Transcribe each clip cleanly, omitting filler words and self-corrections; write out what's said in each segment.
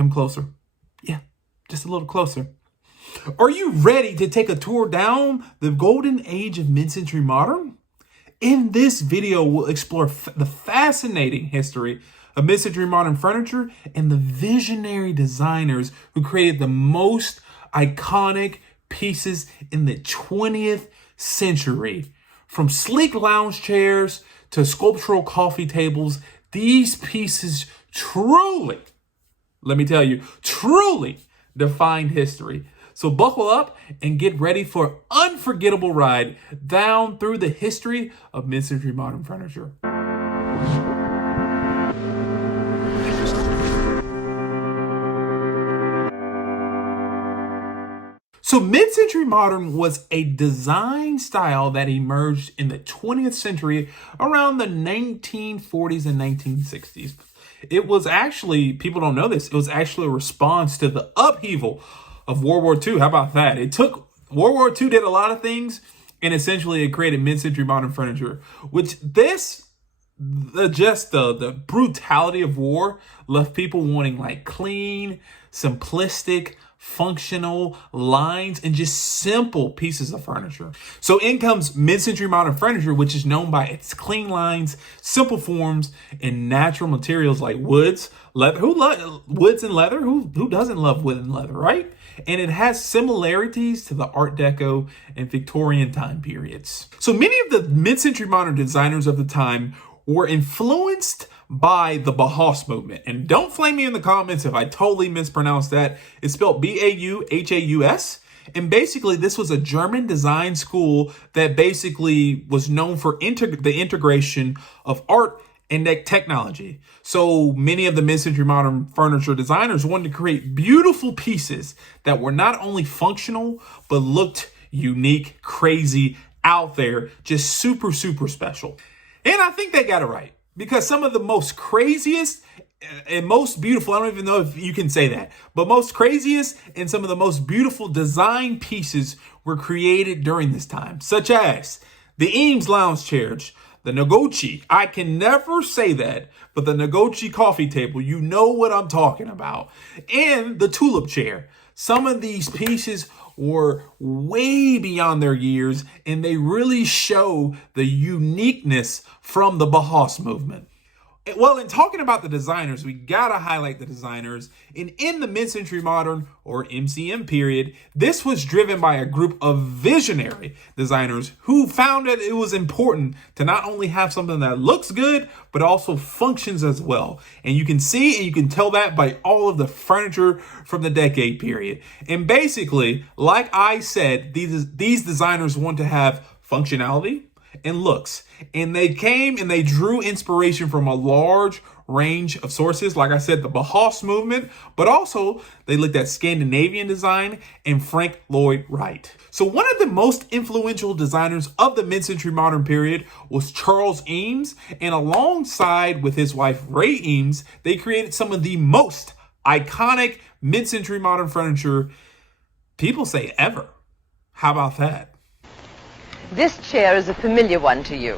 Come closer. Yeah, just a little closer. Are you ready to take a tour down the golden age of mid-century modern? In this video, we'll explore the fascinating history of mid-century modern furniture and the visionary designers who created the most iconic pieces in the 20th century. From sleek lounge chairs to sculptural coffee tables, these pieces truly, let me tell you, truly defined history. So buckle up and get ready for an unforgettable ride down through the history of mid-century modern furniture. So mid-century modern was a design style that emerged in the 20th century around the 1940s and 1960s. It was actually, people don't know this, it was actually a response to the upheaval of World War II. How about that? It took, World War II did a lot of things, and essentially it created mid-century modern furniture, which the brutality of war left people wanting like clean, simplistic, functional lines and just simple pieces of furniture. So in comes mid-century modern furniture, which is known by its clean lines, simple forms, and natural materials like woods, leather. Woods and leather? Who doesn't love wood and leather, right? And it has similarities to the Art Deco and Victorian time periods. So many of the mid-century modern designers of the time were influenced by the Bauhaus movement. And don't flame me in the comments if I totally mispronounced that. It's spelled B-A-U-H-A-U-S. And basically, this was a German design school that basically was known for the integration of art and technology. So many of the mid-century modern furniture designers wanted to create beautiful pieces that were not only functional, but looked unique, crazy, out there, just super, super special. And I think they got it right, because some of the most craziest and most beautiful, I don't even know if you can say that, but most craziest and some of the most beautiful design pieces were created during this time, such as the Eames lounge chairs, the Noguchi, I can never say that, but the Noguchi coffee table, you know what I'm talking about, and the tulip chair. Some of these pieces were way beyond their years, and they really show the uniqueness from the Bauhaus movement. Well, in talking about the designers, we gotta highlight the designers. And in the mid-century modern, or MCM period, this was driven by a group of visionary designers who found that it was important to not only have something that looks good, but also functions as well. And you can see and you can tell that by all of the furniture from the decade period. And basically, like I said, these designers want to have functionality and looks, and they came and they drew inspiration from a large range of sources. Like I said, the Bauhaus movement, but also they looked at Scandinavian design and Frank Lloyd Wright. So one of the most influential designers of the mid-century modern period was Charles Eames, and alongside with his wife Ray Eames, they created some of the most iconic mid-century modern furniture, people say, ever. How about that? This chair is a familiar one to you,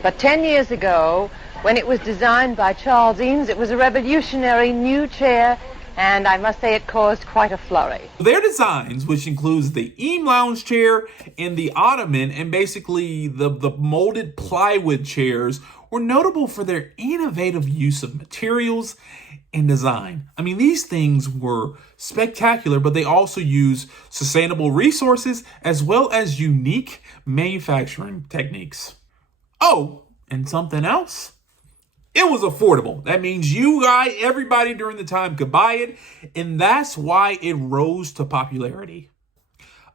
but 10 years ago, when it was designed by Charles Eames, it was a revolutionary new chair, and I must say it caused quite a flurry. Their designs, which includes the Eames lounge chair and the ottoman, and basically the molded plywood chairs, were notable for their innovative use of materials and design. I mean, these things were spectacular, but they also use sustainable resources as well as unique manufacturing techniques. Oh, and something else, it was affordable. That means everybody during the time could buy it, and that's why it rose to popularity.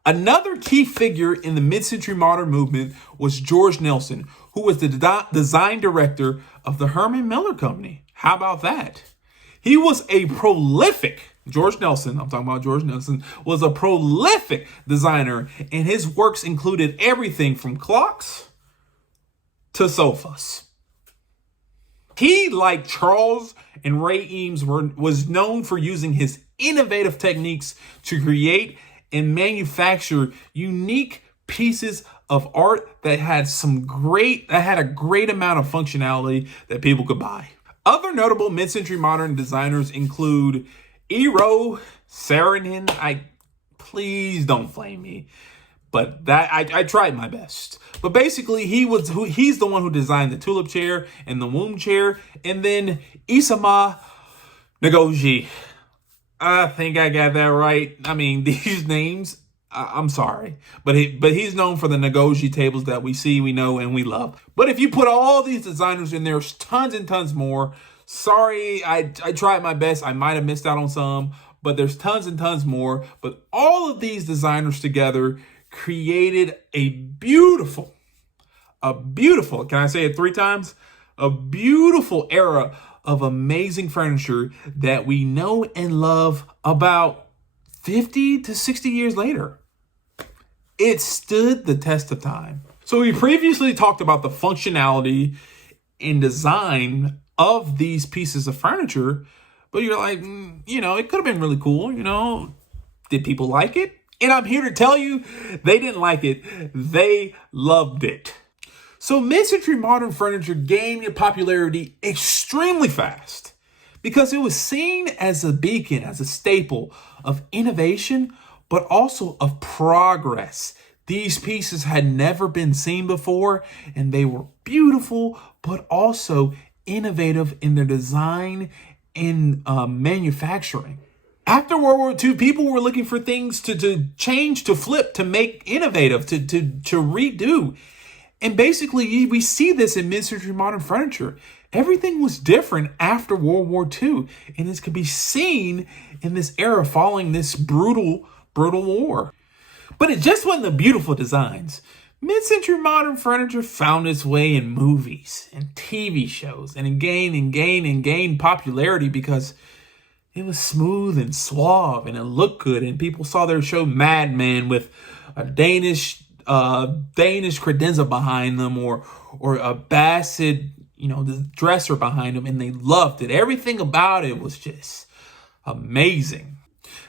Another key figure in the mid-century modern movement was George Nelson, who was the design director of the Herman Miller Company. How about that? He was a prolific, George Nelson, I'm talking about George Nelson, was a prolific designer, and his works included everything from clocks to sofas. He, like Charles and Ray Eames, was known for using his innovative techniques to create and manufacture unique pieces of art that had a great amount of functionality that people could buy. Other notable mid-century modern designers include Eero Saarinen, please don't flame me. But that I tried my best. But basically, he's the one who designed the tulip chair and the womb chair. And then Isama Nagoji. I think I got that right. I mean, these names, I'm sorry. But he's known for the Nagoji tables that we see, we know, and we love. But if you put all these designers in, there's tons and tons more. Sorry, I tried my best. I might have missed out on some. But there's tons and tons more. But all of these designers together created a beautiful, can I say it 3 times? A beautiful era of amazing furniture that we know and love about 50 to 60 years later. It stood the test of time. So we previously talked about the functionality and design of these pieces of furniture, but you're like, it could have been really cool. Did people like it? And I'm here to tell you, they didn't like it. They loved it. So mid-century modern furniture gained in popularity extremely fast because it was seen as a beacon, as a staple of innovation, but also of progress. These pieces had never been seen before, and they were beautiful, but also innovative in their design and manufacturing. After World War II, people were looking for things to change, to flip, to make innovative, to redo. And basically, we see this in mid-century modern furniture. Everything was different after World War II. And this could be seen in this era following this brutal war. But it just wasn't the beautiful designs. Mid-century modern furniture found its way in movies and TV shows and gained popularity because it was smooth and suave, and it looked good. And people saw their show Mad Men with a Danish credenza behind them, or a Bassett, the dresser behind them, and they loved it. Everything about it was just amazing.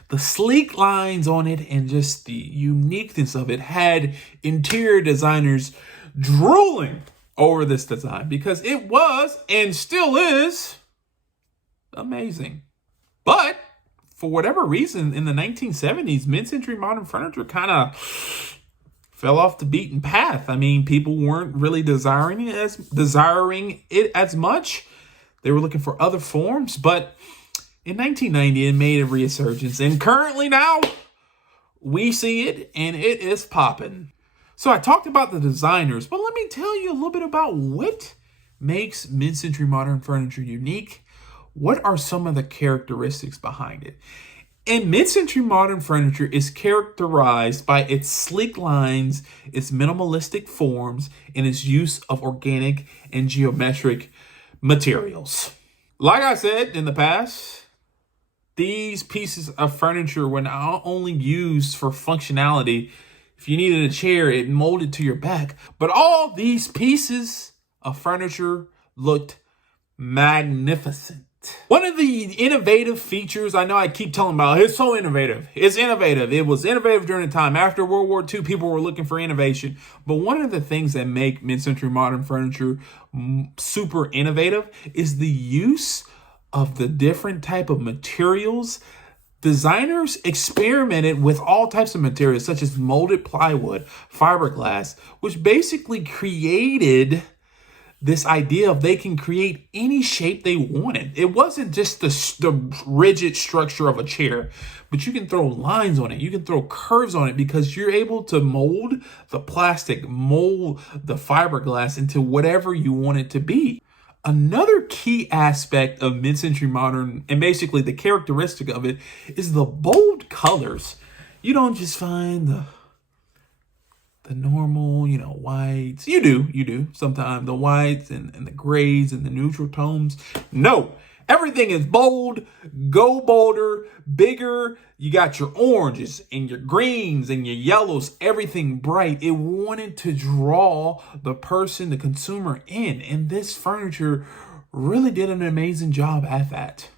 The sleek lines on it and just the uniqueness of it had interior designers drooling over this design because it was and still is amazing. But for whatever reason, in the 1970s, mid-century modern furniture kind of fell off the beaten path. I mean, people weren't really desiring it as much. They were looking for other forms. But in 1990, it made a resurgence. And currently now, we see it, and it is popping. So I talked about the designers, but let me tell you a little bit about what makes mid-century modern furniture unique. What are some of the characteristics behind it? And mid-century modern furniture is characterized by its sleek lines, its minimalistic forms, and its use of organic and geometric materials. Like I said in the past, these pieces of furniture were not only used for functionality. If you needed a chair, it molded to your back. But all these pieces of furniture looked magnificent. One of the innovative features, I know I keep telling about, it's so innovative. It's innovative. It was innovative during the time. After World War II, people were looking for innovation. But one of the things that make mid-century modern furniture super innovative is the use of the different type of materials. Designers experimented with all types of materials, such as molded plywood, fiberglass, which basically created this idea of they can create any shape they wanted. It wasn't just the rigid structure of a chair, but you can throw lines on it. You can throw curves on it because you're able to mold the plastic, mold the fiberglass into whatever you want it to be. Another key aspect of mid-century modern, and basically the characteristic of it, is the bold colors. You don't just find the normal, whites. You do sometimes, the whites and the grays and the neutral tones. No, everything is bold. Go bolder, bigger. You got your oranges and your greens and your yellows, everything bright. It wanted to draw the person, the consumer in. And this furniture really did an amazing job at that.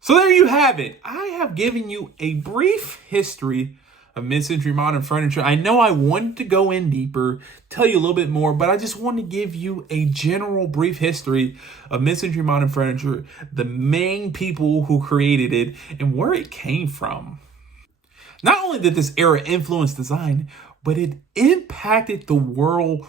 So there you have it. I have given you a brief history of mid-century modern furniture. I know I wanted to go in deeper, tell you a little bit more, but I just want to give you a general brief history of mid-century modern furniture, the main people who created it, and where it came from. Not only did this era influence design, but it impacted the world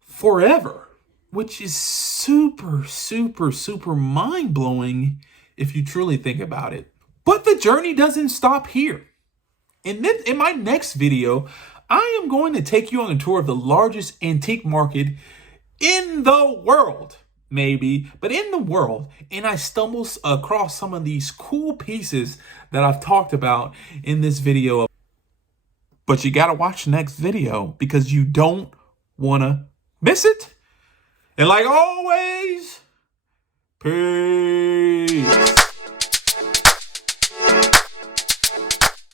forever, which is super, super, super mind-blowing if you truly think about it. But the journey doesn't stop here. In my next video, I am going to take you on a tour of the largest antique market in the world, maybe, but in the world. And I stumble across some of these cool pieces that I've talked about in this video. But you got to watch the next video because you don't want to miss it. And like always, peace.